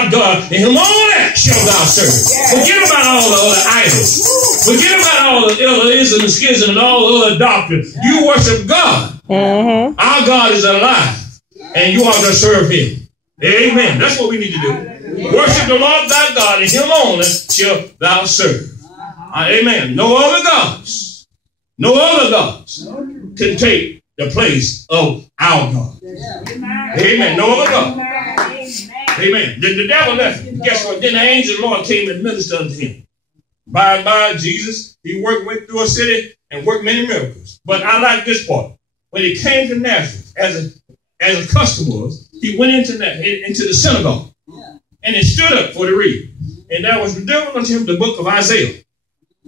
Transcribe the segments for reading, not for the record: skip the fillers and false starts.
about God, and him only shall thou serve. Forget about all the other idols. Forget about all the other ism and schism and all the other doctrines. You worship God. Our God is alive, and you are to serve him. Amen. That's what we need to do. Worship the Lord thy God, and him only shall thou serve. Amen. No other gods can take the place of our God. Amen. No other God. Amen. The devil left him. Guess what? Then the angel of the Lord came and ministered unto him. By and by, Jesus, he went through a city and worked many miracles. But I like this part. When he came to Nazareth, as a custom was, he went into the synagogue and he stood up for the read. And there was delivered unto him the book of Isaiah.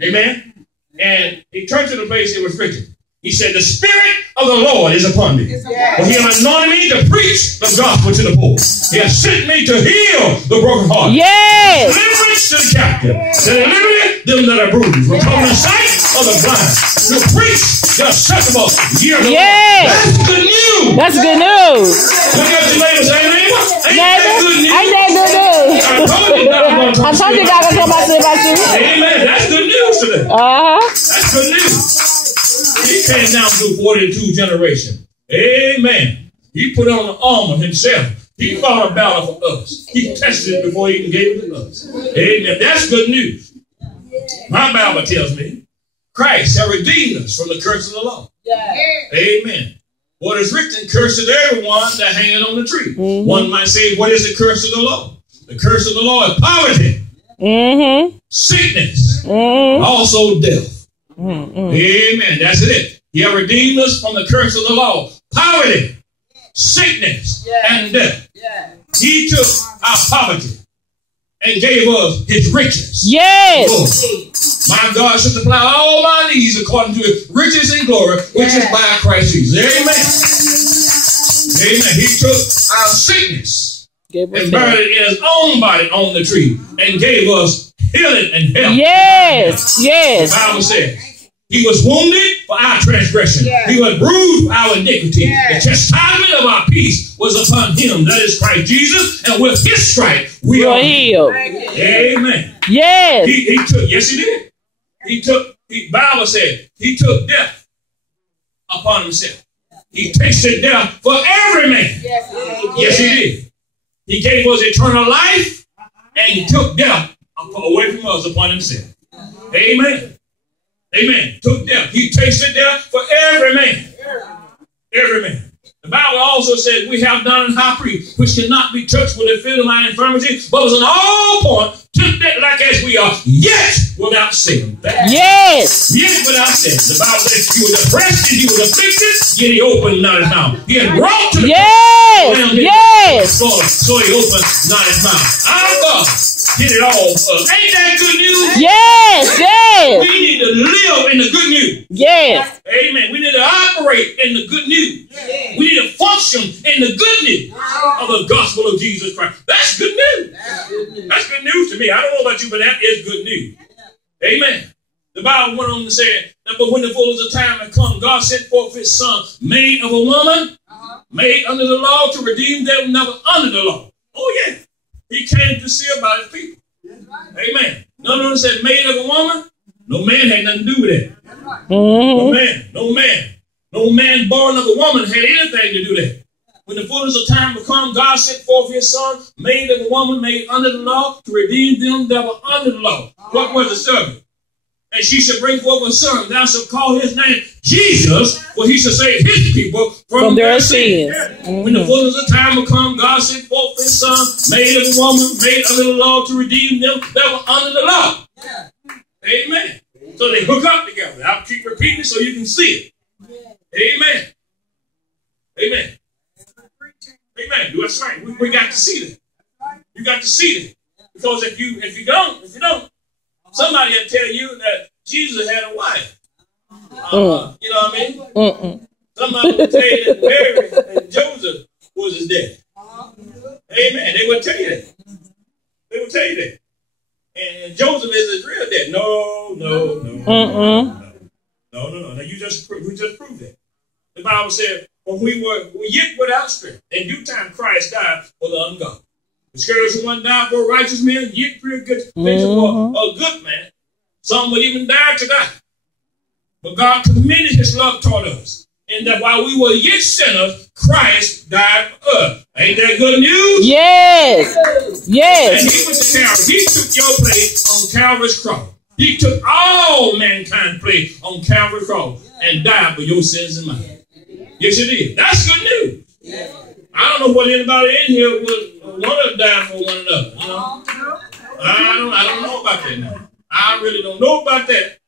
Amen. And he turned to the place it was written. He said, the Spirit of the Lord is upon me. For he has anointed me to preach the gospel to the poor. He has sent me to heal the brokenhearted. Yes. Deliverance to the captive. To deliver them that are bruised. Recover the sight of the blind. To preach the acceptable year of the Lord. That's good news. That's good news. Look at your neighbor, say, neighbor, ain't that good news? Ain't that good news? I told you God gonna come out and say about you. Amen. That's good news today. That's good news. He came down through 42 generations. Amen. He put on the armor himself. He fought a battle for us. He tested it before he even gave it to us. Amen. That's good news. My Bible tells me Christ has redeemed us from the curse of the law. Amen. What is written, curses everyone that hangeth on the tree. One might say, what is the curse of the law? The curse of the law is poverty, sickness, also death. Amen. That's it. He has redeemed us from the curse of the law. Poverty, sickness, and death. He took our poverty and gave us his riches. Yes. Lord, my God shall supply all my needs according to his riches and glory, which is by Christ Jesus. Amen. Amen. He took our sickness and buried it in his own body on the tree and gave us healing and health. Yes. Yes. The Bible says he was wounded for our transgression. He was bruised for our iniquity. The chastisement of our peace was upon him. That is Christ Jesus. And with his stripe, we are healed. Amen. Yes. He took, yes, he did. The Bible said he took death upon himself. He tasted death for every man. Yes, he did. He gave us eternal life and he took death away from us upon himself. Amen. Amen. Took death. He tasted death for every man. Every man. The Bible also says we have done an high priest which cannot be touched with the fear of my infirmity, but was in all point tempted like as we are, yet without sin. Yes. Yet without sin. The Bible says he was oppressed and he was afflicted, yet he opened not his mouth. He had brought to the so he opened not his mouth. Our God did it all for us. Ain't that good news? Yes. Yes. We need to live in the good news. Yes. Amen. We need to operate in the good news. Yes. We need to function in the good news of the gospel of Jesus Christ. That's good news. That's good news to me. I don't know about you, but that is good news. Amen. The Bible went on to say, but when the fullness of time had come, God sent forth his son, made of a woman, made under the law to redeem them never under the law. Oh, yeah. He came to see about his people. Amen. None of them said made of a woman. No man had nothing to do with that. No man born of a woman had anything to do with that. When the fullness of time would come, God sent forth his son, made of a woman, made under the law, to redeem them that were under the law. What was the servant? And she shall bring forth a son. Thou shalt call his name Jesus, for he shall save his people from their sins. When the fullness of time will come, God sent forth his son, made of a woman, made under the law, to redeem them that were under the law. Amen. So they hook up together. I'll keep repeating it so you can see it. Amen. Amen. Amen. That's right. We got to see that. You got to see that. Because if you don't, somebody will tell you that Jesus had a wife. You know what I mean? Somebody will tell you that Mary and Joseph was his dad. Amen. They will tell you that. They will tell you that. And Joseph is his real dad. No. Now we just proved that. The Bible said, when we were yet without strength, in due time Christ died for the ungodly. The scourge one died for a righteous man, yet pretty good for a good man. Some would even die to die. But God commended his love toward us. And that while we were yet sinners, Christ died for us. Ain't that good news? Yes. Yes. And he went to Calvary. He took your place on Calvary's cross. He took all mankind's place on Calvary's cross and died for your sins and mine. Yes, it is. That's good news. I don't know what anybody in here would want to die for one another. You know? I don't know about that now. I really don't know about that.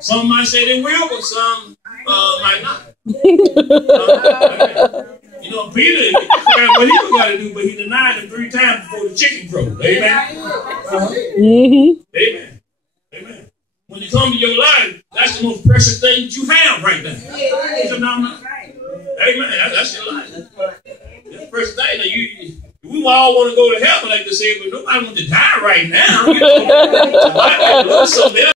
Some might say they will, but some might not. You know, Peter, what he got to do, but he denied him 3 times before the chicken crowed. Amen. Amen. Amen. When it comes to your life, that's the most precious thing that you have right now. Amen. That's your life. That's the precious thing. Now, we all want to go to heaven, like they say, but nobody wants to die right now. You know?